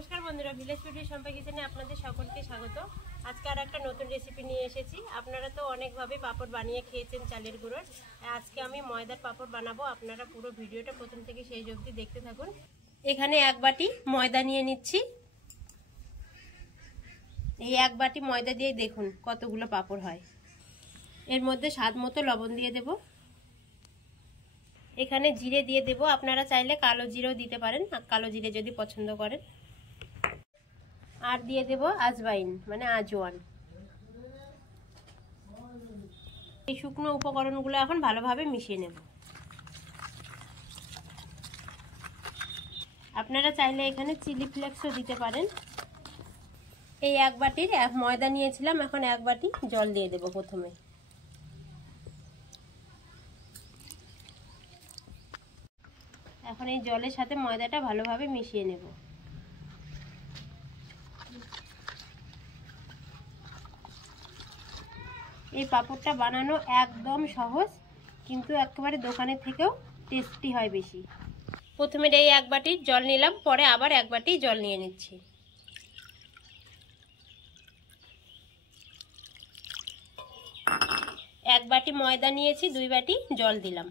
নমস্কার বন্ধুরা, village foodie সম্পা কিচেনে আপনাদের সকলকে স্বাগত। আজকে আর একটা নতুন রেসিপি নিয়ে এসেছি। আপনারা তো অনেকভাবে পাপড় বানিয়ে খেয়েছেন চালের গুঁড়োর। আজকে আমি ময়দার পাপড় বানাবো। আপনারা পুরো ভিডিওটা প্রথম থেকে শেষ অবধি দেখতে থাকুন। এখানে এক বাটি ময়দা নিয়ে নিচ্ছি। এই এক বাটি ময়দা দিয়ে দেখুন কতগুলো পাপড় হয়। এর মধ্যে স্বাদ মতো লবণ দিয়ে দেব। এখানে জিরে দিয়ে দেব, আপনারা চাইলে কালো জিরেও দিতে পারেন, কালো জিরে যদি পছন্দ করেন। আর দিয়ে দেব আজওয়াইন মানে আজওয়ান। এই শুকনো উপকরণগুলো এখন ভালোভাবে মিশিয়ে নেব। আপনারা চাইলে এখানে চিলি ফ্লেক্সও দিতে পারেন। এই এক বাটির ময়দা নিয়েছিলাম, এখন এক বাটি জল দিয়ে দেব প্রথমে। এখন এই জলের সাথে ময়দাটা ভালোভাবে মিশিয়ে নেব। এই পাপড়টা বানানো একদম সহজ, কিন্তু একেবারে দোকানের থেকেও টেস্টি হয় বেশি। প্রথমে এই এক বাটি জল নিলাম, পরে আবার এক বাটি জল নিয়ে নিচ্ছি। এক বাটি ময়দা নিয়েছি, 2 বাটি জল দিলাম।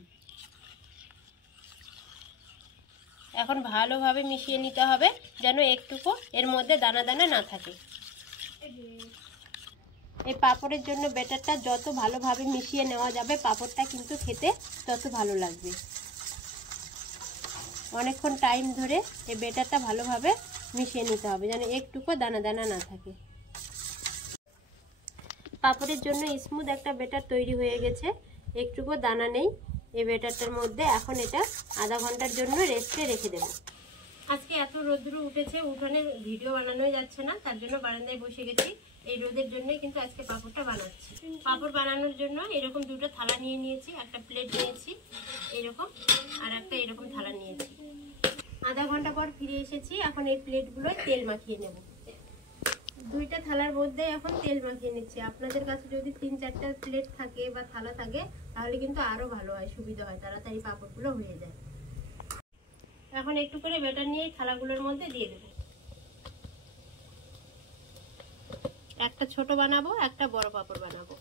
এখন ভালোভাবে মিশিয়ে নিতে হবে, যেন একটুকু এর মধ্যে দানা দানা না থাকে। এই পাপড়ের জন্য ব্যাটারটা যত ভালোভাবে মিশিয়ে নেওয়া যাবে, পাপড়টা কিন্তু খেতে তত ভালো লাগবে। অনেকক্ষণ টাইম ধরে এই ব্যাটারটা ভালোভাবে মিশিয়ে নিতে হবে, যেন একটুকু দানা দানা না থাকে। পাপড়ের জন্য স্মুথ একটা ব্যাটার তৈরি হয়ে গেছে, একটুকু দানা নেই এই ব্যাটারটার মধ্যে। এখন এটা আধা ঘন্টার জন্য রেস্টে রেখে দেব। আজকে এত রোদ্র উঠেছে, উঠোনে ভিডিও বানানোই যাচ্ছে না, তার জন্য বারান্দায় বসে গেছি। এই রোদের জন্যই কিন্তু আজকে পাপড়টা বানাচ্ছি। পাপড় বানানোর জন্য এরকম দুটো থালা নিয়ে নিয়েছি, একটা প্লেট নিয়েছি এরকম, আর একটা এরকম থালা নিয়েছি। আধা ঘন্টা পর ফিরে এসেছি। এখন এই প্লেটগুলো তেল মাখিয়ে নেব। দুইটা থালার মধ্যে এখন তেল মাখিয়ে নিচ্ছি। আপনাদের কাছে যদি 3-4টা প্লেট থাকে বা থালা থাকে, তাহলে কিন্তু আরো ভালো হয়, সুবিধা হয়, তাড়াতাড়ি পাপড়গুলো হয়ে যায়। এখন একটু করে ব্যাটার নিয়ে থালাগুলোর মধ্যে দিয়ে দেব। একটা ছোট বানাবো, একটা বড় পাপড় বানাবো।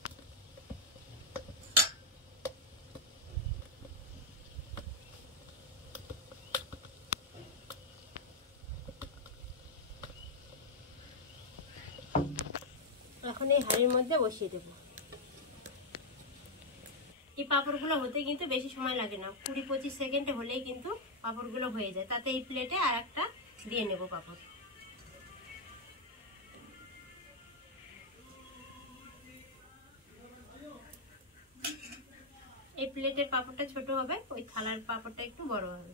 এখন এই হাঁড়ির মধ্যে বসিয়ে দেব। এই পাপড়গুলো হতে কিন্তু বেশি সময় লাগে না, 20-25 সেকেন্ডে হলেই কিন্তু পাপড়গুলো হয়ে যায়। তাতে এই প্লেটে আর একটা দিয়ে নেব পাপড়। এই প্লেটের পাপড়টা ছোট হবে, ওই থালার পাপড়টা একটু বড় হবে।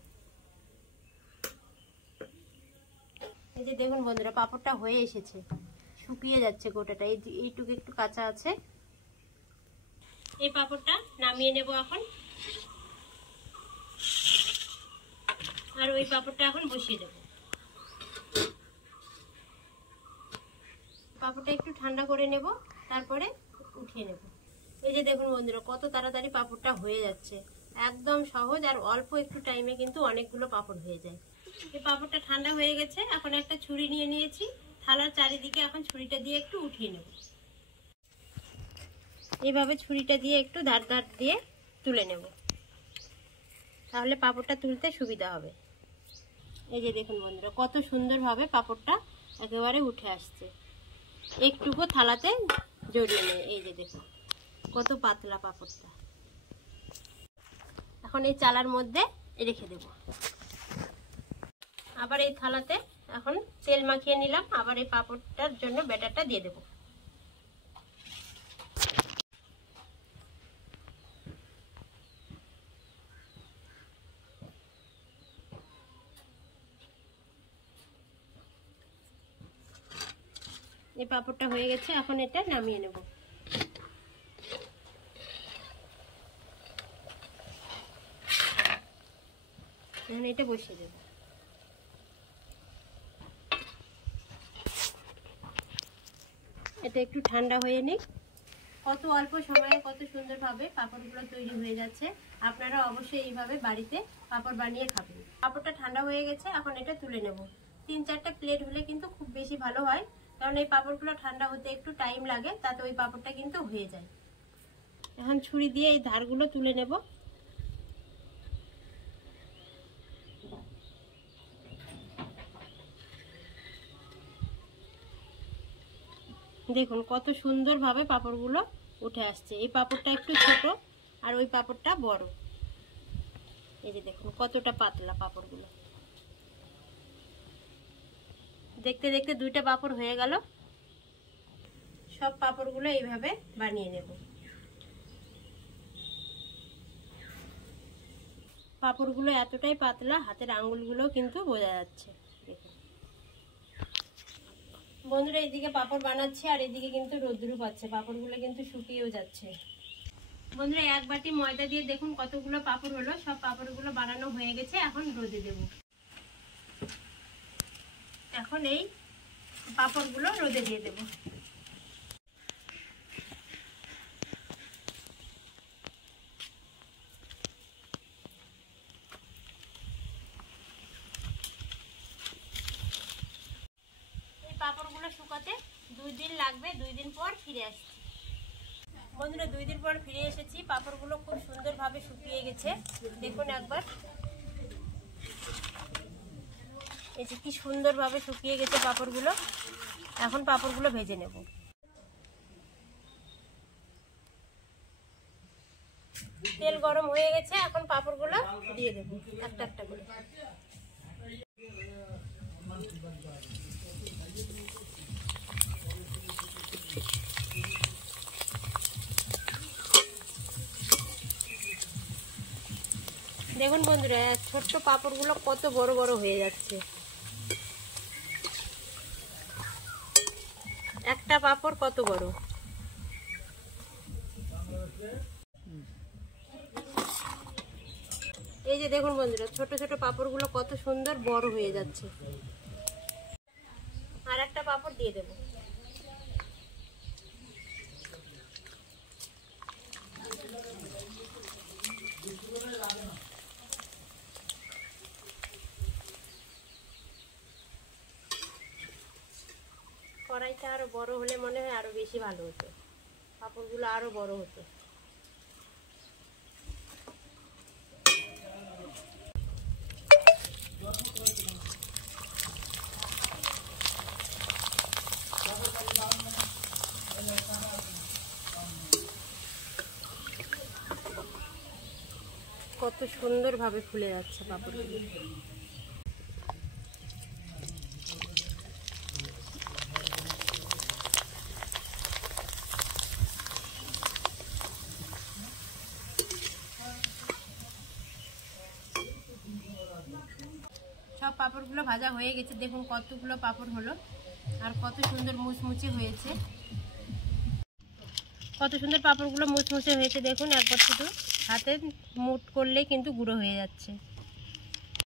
এই যে দেখুন বন্ধুরা, পাপড়টা হয়ে এসেছে, শুকিয়ে যাচ্ছে গোটাটা, এইটুকু একটু কাঁচা আছে। এই পাপড়টা নামিয়ে নেব এখন, আর ওই পাপড়টা এখন বসিয়ে দেব। পাপড়টা একটু ঠান্ডা করে নেব, তারপরে উঠিয়ে নেব। এই যে দেখুন বন্ধুরা, কত তাড়াতাড়ি পাপড়টা হয়ে যাচ্ছে, একদম সহজ, আর অল্প একটু টাইমে কিন্তু অনেকগুলো পাপড় হয়ে যায়। এই পাপড়টা ঠান্ডা হয়ে গেছে, এখন একটা ছুরি নিয়ে নিয়েছি, থালার চারিদিকে এখন ছুরিটা দিয়ে একটু উঠিয়ে নেব। এইভাবে ছুরিটা দিয়ে একটু ধার ধার দিয়ে তুলে নেব, তাহলে পাপড়টা তুলতে সুবিধা হবে। এই যে দেখুন বন্ধুরা, কত সুন্দরভাবে পাপড়টা একেবারে উঠে আসছে, একটুকু থালাতে জড়িয়ে নেই। এই যে দেখুন কত পাতলা পাপড়টা। এখন এই চালার মধ্যে রেখে দেব। আবার এই থালাতে এখন তেল মাখিয়ে নিলাম, আবার এই পাপড়টার জন্য ব্যাটারটা দিয়ে দেব। এই পাপড়টা হয়ে গেছে, এখন এটা নামিয়ে নেব। এখন এটা বসিয়ে দেব। এটা একটু ঠান্ডা হয়ে নিক। কত অল্প সময়ে কত সুন্দরভাবে পাপড়গুলো তৈরি হয়ে যাচ্ছে। আপনারা অবশ্যই এইভাবে বাড়িতে পাপড় বানিয়ে খাবেন। পাপড়টা ঠান্ডা হয়ে গেছে, এখন এটা তুলে নেব। 3-4টা প্লেট হলে কিন্তু খুব বেশি ভালো হয়, কারণ এই পাঁপড়গুলো ঠান্ডা হতে একটু টাইম লাগে, তাতে ওই পাঁপড়টা কিন্তু হয়ে যায়। এখন ছুরি দিয়ে এই ধারগুলো তুলে নেব। দেখুন কত সুন্দরভাবে পাঁপড়গুলো উঠে আসছে। এই পাঁপড়টা একটু ছোট আর ওই পাঁপড়টা বড়। এই যে দেখুন কতটা পাতলা পাঁপড়গুলো। দেখতে দেখতে 2টা পাঁপড় হয়ে গেল। সব পাঁপড়গুলো এইভাবে বানিয়ে নেব। পাঁপড়গুলো এতটাই পাতলা, হাতের আঙ্গুলগুলো কিন্তু বোঝা যাচ্ছে। দেখুন বন্ধুরা, এইদিকে পাঁপড় বানাচ্ছি আর এদিকে কিন্তু রোদ্দুরও পাচ্ছে, পাঁপড়গুলো কিন্তু শুকিয়েও যাচ্ছে। বন্ধুরা, 1 বাটি ময়দা দিয়ে দেখুন কতগুলো পাঁপড় হলো। সব পাঁপড়গুলো বানানো হয়ে গেছে, এখন রোদে দেব। এখন এই পাঁপড়গুলো রোদে দিয়ে দেব। এই পাঁপড়গুলো শুকাতে 2 দিন লাগবে, 2 দিন পর ফিরে আসছি। বন্ধুরা, 2 দিন পর ফিরে এসেছি। পাঁপড়গুলো খুব সুন্দরভাবে শুকিয়ে গেছে, দেখুন একবার। এই যে কি সুন্দরভাবে শুকিয়ে গেছে পাঁপড়গুলো। এখন পাঁপড়গুলো ভেজে নেব। তেল গরম হয়ে গেছে, এখন পাঁপড়গুলো দিয়ে দেব একটা একটা করে। দেখুন বন্ধুরা, ছোট্ট পাঁপড়গুলো কত বড় বড় হয়ে যাচ্ছে। একটা পাঁপড় কত বড়। এই যে দেখুন বন্ধুরা, ছোট ছোট পাঁপড়গুলো কত সুন্দর বড় হয়ে যাচ্ছে। আর একটা পাঁপড় দিয়ে দেব। কড়াইটা আরো বড় হলে মনে হয় আরো বেশি ভালো হতো, পাঁপড়গুলো আরো বড় হতো। কত সুন্দরভাবে ফুলে যাচ্ছে পাঁপড়গুলো। সব পাঁপড়গুলো ভাজা হয়ে গেছে, দেখুন কতগুলো পাঁপড় হলো আর কত সুন্দর মুচমুচে হয়েছে। কত সুন্দর পাঁপড়গুলো মুচমুচে হয়েছে দেখুন, একবার শুধু হাতে মুঠ করলেই কিন্তু গুঁড়ো হয়ে যাচ্ছে।